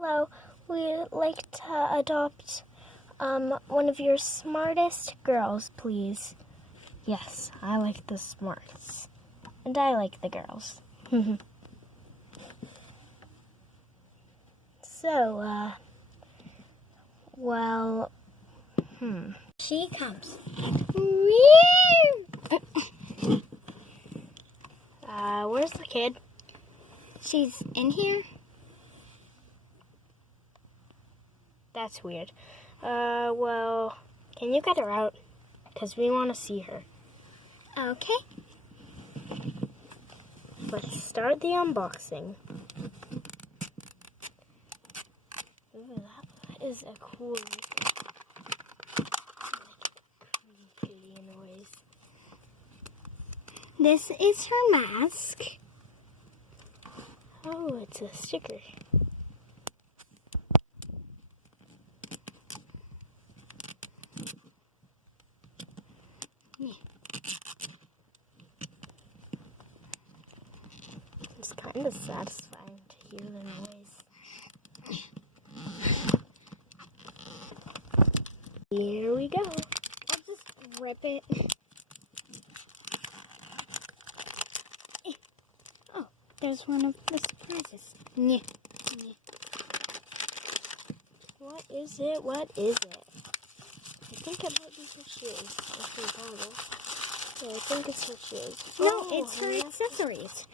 Hello, we'd like to adopt one of your smartest girls, please. Yes, I like the smarts. And I like the girls. So, she comes. Where's the kid? She's in here. That's weird. Well, can you get her out? Because we want to see her. Okay. Let's start the unboxing. Ooh, that is a cool creepy noise. This is her mask. Oh, it's a sticker. Yeah. It's kind of satisfying to hear the noise. Here we go. I'll just rip it. Oh, there's one of the surprises. Yeah. What is it? What is it? I think it might be her shoes. Yeah, I think it's her shoes. No, it's her accessories.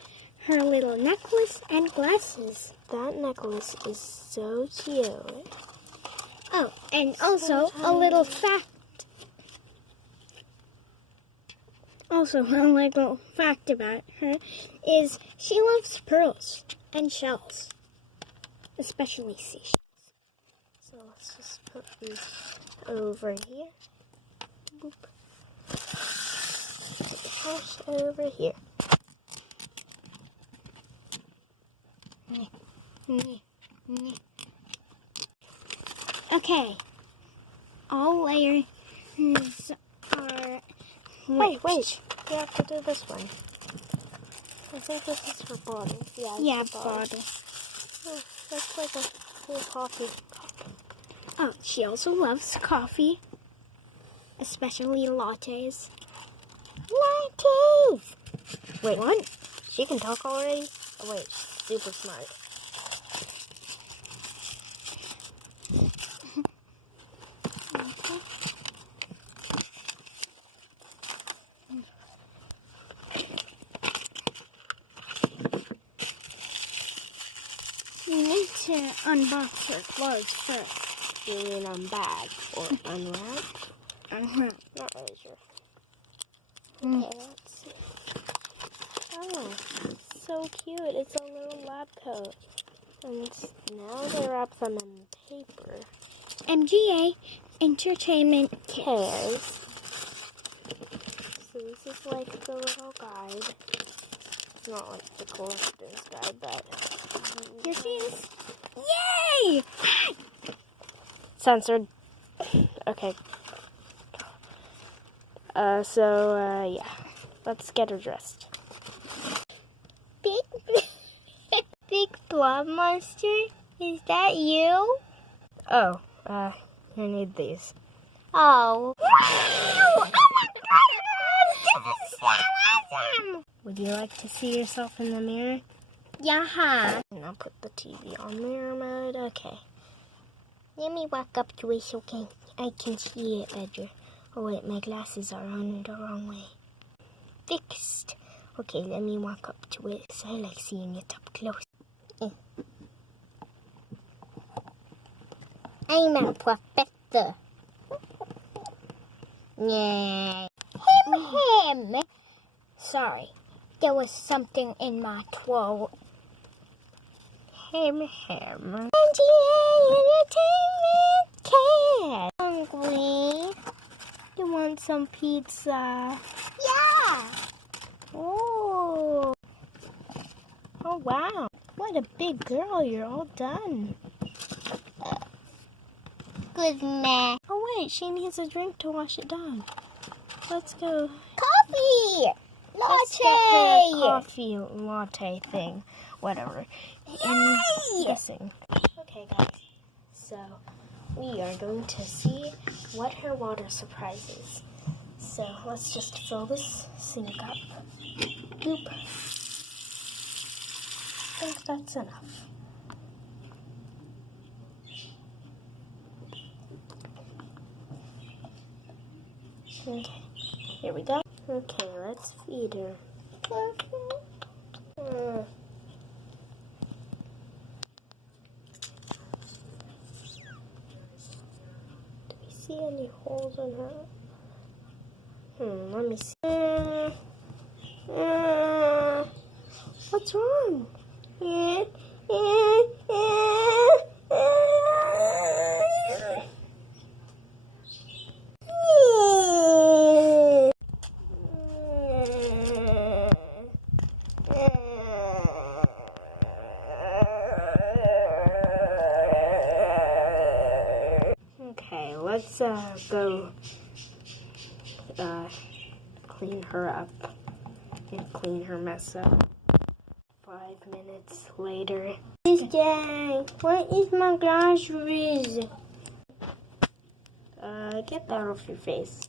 Her little necklace and glasses. That necklace is so cute. Oh, and also a little fact. Also, a little fact about her is she loves pearls and shells, especially seashells. So let's just put these over here. Boop. Put the cash over here. Okay, all layers are... Wait. You have to do this one. I think this is her bottle. Yeah, it's the bottle. bottle. Oh, that's like a whole coffee cup. Oh, she also loves coffee, especially lattes. Lattes! Wait, what? She can talk already? Oh, wait, she's super smart. You need to unbox her clothes first. You mean unbag or unwrap? Unwrap. Not really sure. Okay, let's see. Oh, so cute. It's a little lab coat. And now they wrap them in paper. Mgae Entertainment Cares. So this is like the little guide. It's not like the collector's guide, but... Here she is. Yay! Censored. Okay. Yeah. Let's get her dressed. Big blob monster? Is that you? Oh, you need these. Oh. Wow! Oh my god! This is so awesome! Would you like to see yourself in the mirror? Yeah. And I'll put the TV on mirror mode. Okay. Let me walk up to it so I can see it better. Oh wait, my glasses are on the wrong way. Fixed. Okay, let me walk up to it because I like seeing it up close. I'm a professor. Yeah. Him. Sorry, there was something in my throat. Him. Mgae Entertainment. Hungry? You want some pizza? Yeah. Oh. Oh wow. What a big girl. You're all done. Good man. Oh wait, she needs a drink to wash it down. Let's go. Coffee. Let's get her a coffee latte thing. Whatever. Yay! Missing. Okay guys. going to see what her water surprise is. So let's just fill this sink up. Boop. I think that's enough. Okay, here we go. Okay, let's feed her. Do we see any holes in her? Let me see. What's wrong? Okay, let's go clean her up and clean her mess up. 5 minutes later. Dang, what is my groceries? Get that off your face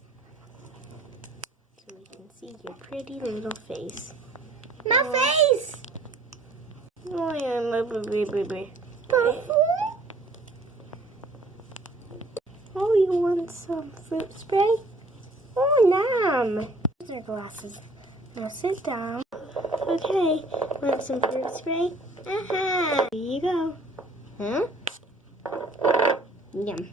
so we can see your pretty little face. My face! Oh yeah, my baby. Oh, you want some fruit spray? Oh, yum! Here's your glasses. Now sit down. Okay, want some fruit spray? Aha! Here you go. Huh? Yum.